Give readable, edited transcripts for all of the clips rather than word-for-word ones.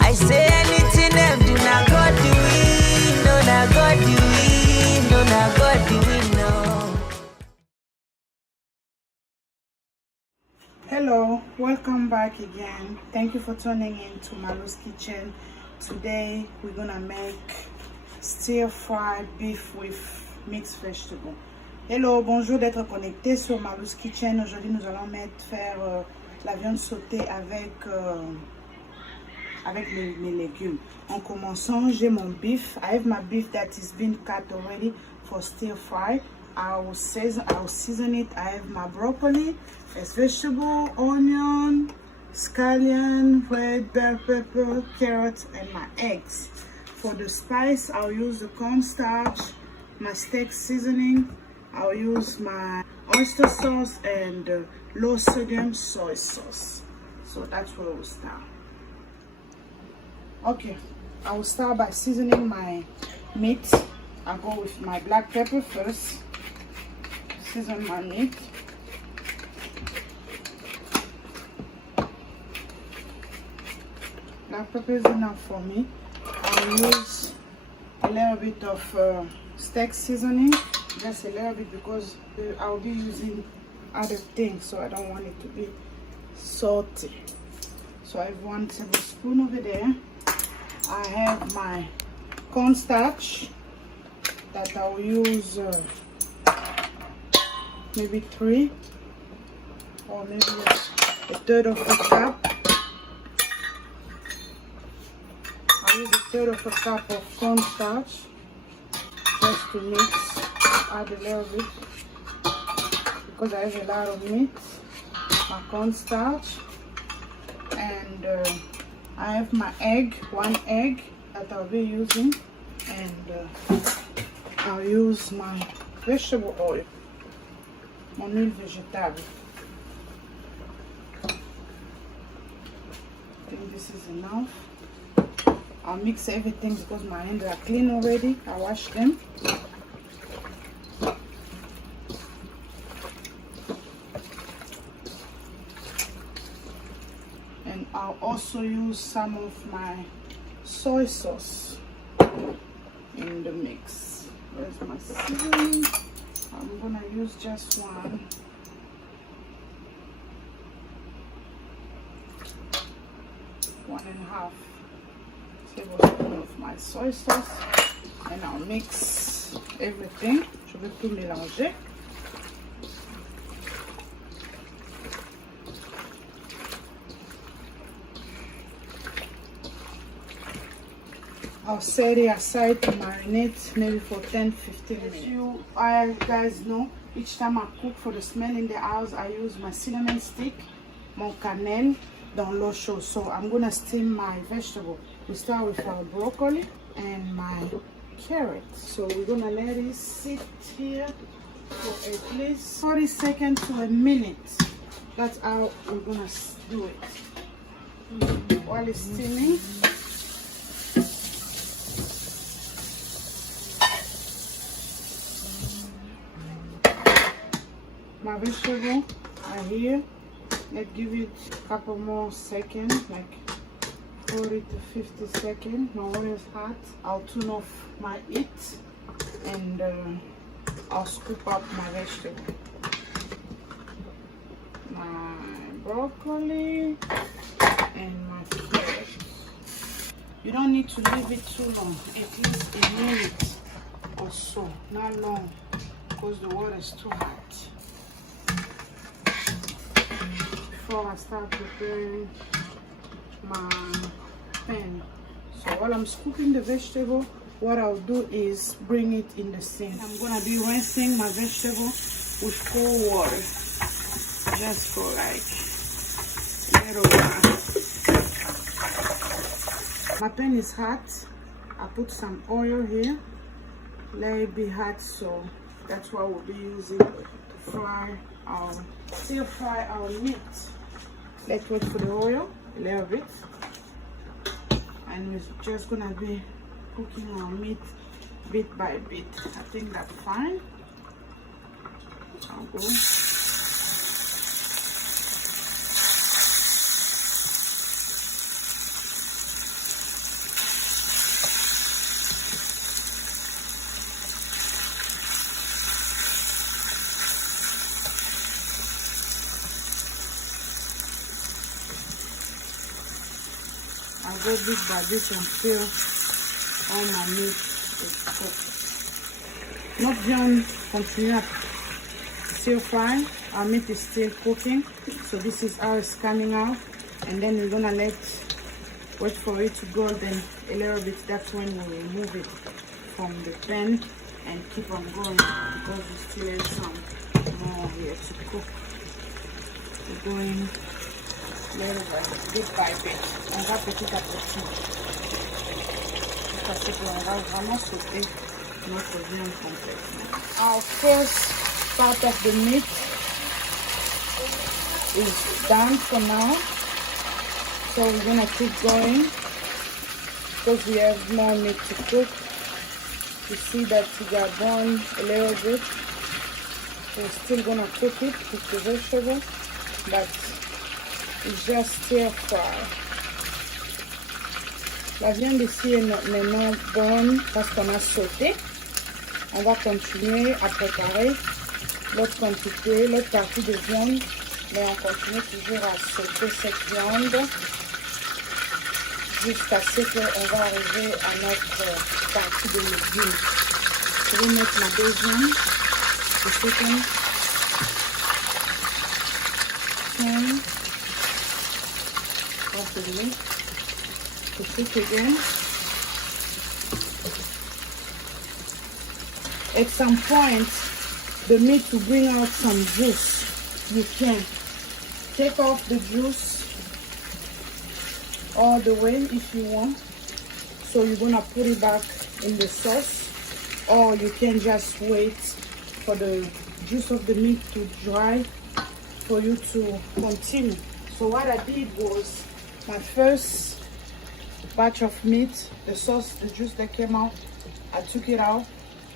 I say anything them do not God do it, no not God do it, no not God do it, no. Hello, welcome back again. Thank you for tuning in to Malu's Kitchen. Today we're gonna make stir-fried beef with mixed vegetable. Hello, bonjour d'être connecté sur Malu's Kitchen. Aujourd'hui nous allons faire la viande sautée avec mes légumes. En commençant, j'ai mon beef. I have my beef that is been cut already for stir fry. I will season it. I have my broccoli, as vegetable, onion, scallion, red bell pepper, carrot, and my eggs. For the spice, I'll use the cornstarch, my steak seasoning. I'll use my oyster sauce and low sodium soy sauce. So that's where we'll start. Okay, I will start by seasoning my meat. I'll go with my black pepper first. Season my meat. Black pepper is enough for me. I'll use a little bit of steak seasoning, just a little bit, because I'll be using other things, so I don't want it to be salty. So I have 1 tablespoon over there. I have my cornstarch that I will use maybe 3 or maybe a third of a cup. I'll use a third of a cup of cornstarch just to mix, add a little bit, because I have a lot of meat. My cornstarch, and I have my egg, 1 egg that I'll be using, and I'll use my vegetable oil, mon huile végétale. I think this is enough. I'll mix everything because my hands are clean already. I washed them. And I'll also use some of my soy sauce in the mix. Where's my seasoning? I'm gonna use just 1. 1.5 tablespoon of my soy sauce, and I'll mix everything. Je vais tout mélanger. I'll set it aside to marinate maybe for 10-15 minutes. As you guys know, each time I cook for the smell in the house, I use my cinnamon stick, mon cannelle, dans l'eau chaude. So I'm gonna steam my vegetable. We start with our broccoli and my carrot. So we're gonna let it sit here for at least 40 seconds to a minute. That's how we're gonna do it. While it's steaming, my vegetables are here. Let's give it a couple more seconds, like 40 to 50 seconds. My oil is hot. I'll turn off my heat, and I'll scoop up my vegetable. My broccoli and my carrot. You don't need to leave it too long, at least a minute or so, not long, because the water is too hot. Before I start preparing my pan. So while I'm scooping the vegetable, what I'll do is bring it in the sink. I'm gonna be rinsing my vegetable with cold water. Just go like little while. My pan is hot. I put some oil here. Let it be hot, so that's what we'll be using to stir fry our meat. Let's wait for the oil a little bit, and we're just gonna be cooking our meat bit by bit. I think that's fine. I'll go. I'll go bit by bit until all my meat is cooked. Not bien continue stir fry. Our meat is still cooking, so this is how it's coming out, and then we're gonna wait for it to golden a little bit. That's when we remove it from the pan and keep on going, because we still have some more here to cook. We're going little bit by bit. On va petit à petit, parce qu'on va vraiment sauter notre viande complètement. Our first part of the meat is done for now, so we're gonna keep going because we have more meat to cook. You see that it got burned a little bit. We're still gonna cook it with the vegetable, but it's just stir fry. La viande ici est maintenant bonne parce qu'on a sauté. On va continuer à préparer l'autre quantité, l'autre partie de viande, mais on continue toujours à sauter cette viande jusqu'à ce qu'on va arriver à notre partie de légumes. Je vais mettre ma deuxième, the second pan of the meat to cook again. At some point, the meat to bring out some juice. You can take off the juice all the way if you want. So you're gonna put it back in the sauce, or you can just wait for the juice of the meat to dry for you to continue. So what I did was, my first batch of meat, the sauce, the juice that came out, I took it out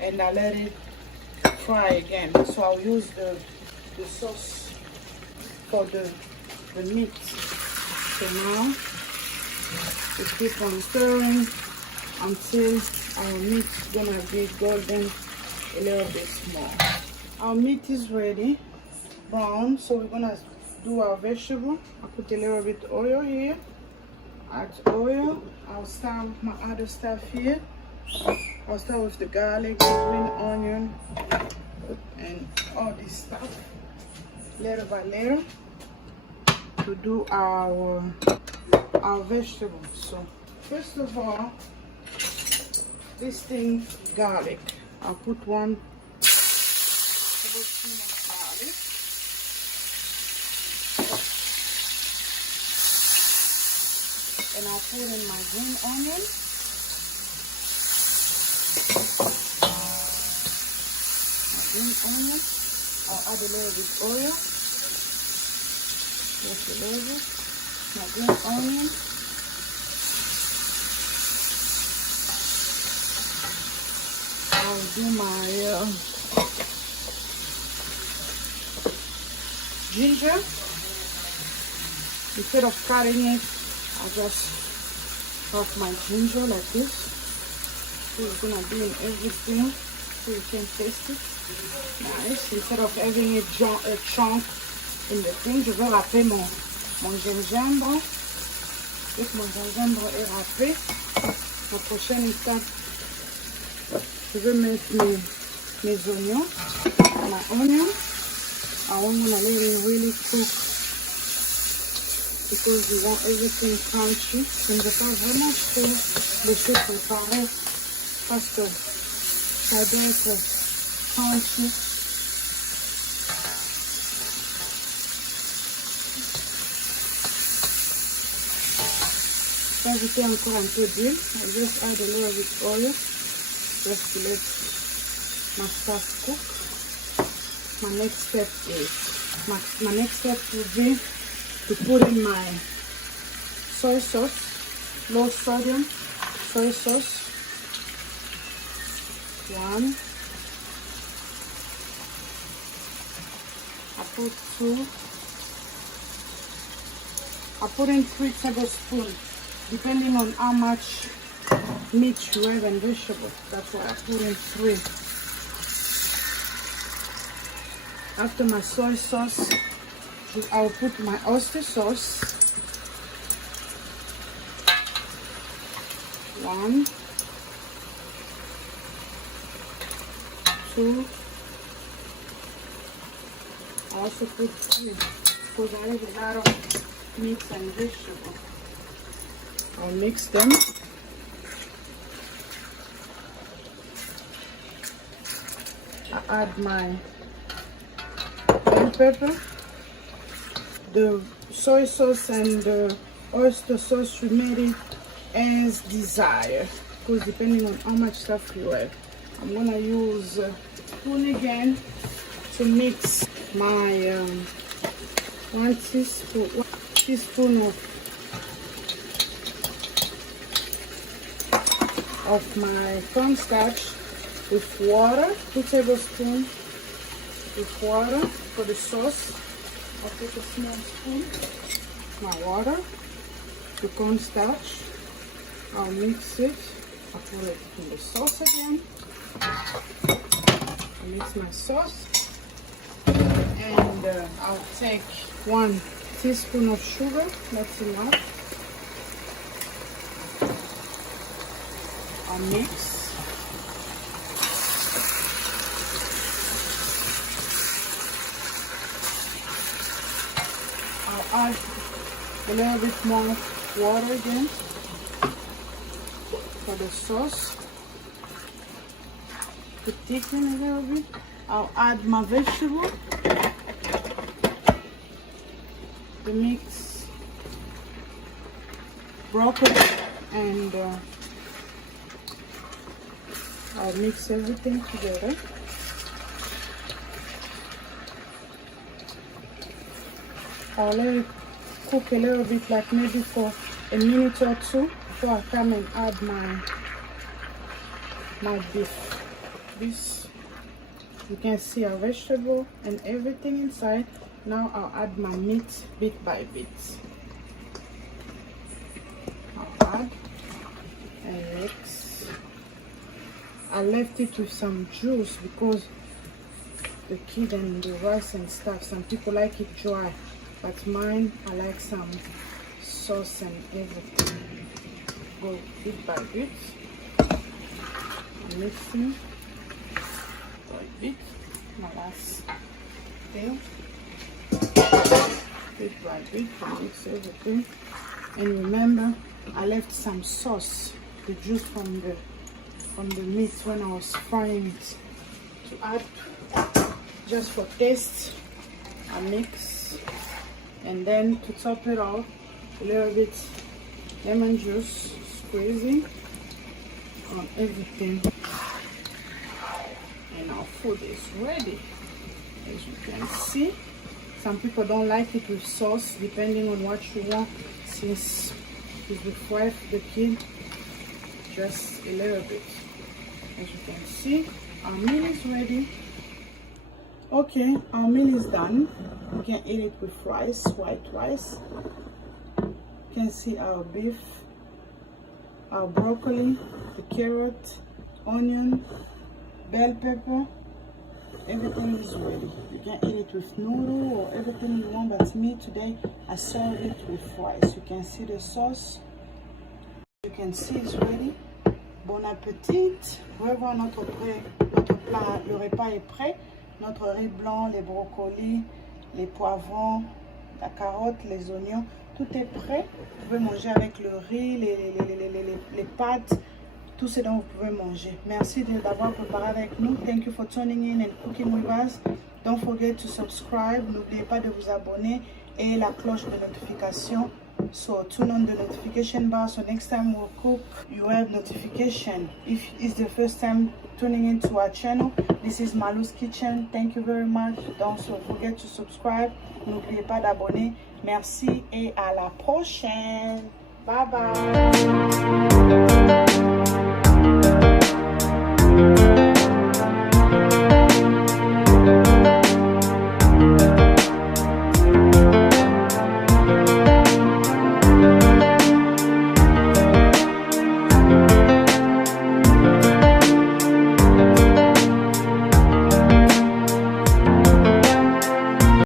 and I let it fry again. So I'll use the sauce for the meat. So now we keep on stirring until our meat is gonna be golden a little bit more. Our meat is ready, brown, so we're gonna do our vegetable. I put a little bit oil here. Add oil. I'll start with my other stuff here. I'll start with the garlic, the green onion, and all this stuff, little by little, to do our vegetables. So first of all, this thing, garlic. I'll put one tablespoon of garlic. And I'll put in my green onion. I'll add a little bit oil, just a little bit, my green onion, I'll do my ginger. Instead of cutting it, I'll just cut my ginger like this. So it's gonna be in everything, so you can taste it. Nice. Instead of having a chunk in the thing, je vais râper mon gingembre. Dès que mon gingembre est râpé, la prochaine étape, je vais mettre mes oignons. My onion. I want to let it really cook because we want everything crunchy. Je ne veux pas vraiment trop laisser préparer parce que ça doit être crunchy. Je vais ajouter encore un peu d'huile. I just add a little bit of oil just to let my stuff cook. My next step will be to put in my soy sauce, low sodium soy sauce. One. I put two. I put in 3 tablespoons, depending on how much meat you have and vegetable. That's why I put in 3. After my soy sauce, I'll put my oyster sauce. 1, 2. I also put 3 because I have a lot of meats and vegetables. I'll mix them. I add my bell pepper, the soy sauce and the oyster sauce. You made it as desired because depending on how much stuff you have. I'm gonna use spoon again to mix my 1 teaspoon of my cornstarch with water, 2 tablespoons with water for the sauce. I'll take a small spoon, my water, the cornstarch. I'll mix it. I'll put it in the sauce again. I'll mix my sauce. And I'll take 1 teaspoon of sugar. That's enough. I'll mix. I'll add a little bit more water again for the sauce to thicken a little bit. I'll add my vegetable, the mix broccoli, and I'll mix everything together. I'll let it cook a little bit, like maybe for a minute or 2 before I come and add my beef. This, you can see our vegetable and everything inside. Now I'll add my meat bit by bit. I'll add and mix. I left it with some juice because the kid and the rice and stuff, some people like it dry, but mine, I like some sauce and everything. Go bit by bit, mixing by bit. My last thing, bit by bit, mix everything. And remember, I left some sauce, the juice from the meat when I was frying it, to add just for taste. I mix, and then to top it off, a little bit lemon juice, squeezing on everything, and our food is ready. As you can see, some people don't like it with sauce, depending on what you want. Since it's with wife, the kid, just a little bit. As you can see, our meal is ready. Okay, our meal is done. You can eat it with rice, white rice. You can see our beef, our broccoli, the carrot, onion, bell pepper. Everything is ready. You can eat it with noodle or everything you want, but me today I serve it with rice. You can see the sauce. You can see it's ready. Bon appétit. Voilà, notre plat, le repas est prêt. Notre riz blanc, les brocolis, les poivrons, la carotte, les oignons, tout est prêt. Vous pouvez manger avec le riz, les pâtes, tout ce dont vous pouvez manger. Merci d'avoir préparé avec nous. Thank you for tuning in and cooking with us. Don't forget to subscribe. N'oubliez pas de vous abonner et la cloche de notification. So turn on the notification bar, so next time we'll cook, you have notification. If it's the first time tuning into our channel, this is Malou's Kitchen. Thank you very much. Don't forget to subscribe. N'oubliez pas d'abonner. Merci et à la prochaine. Bye bye.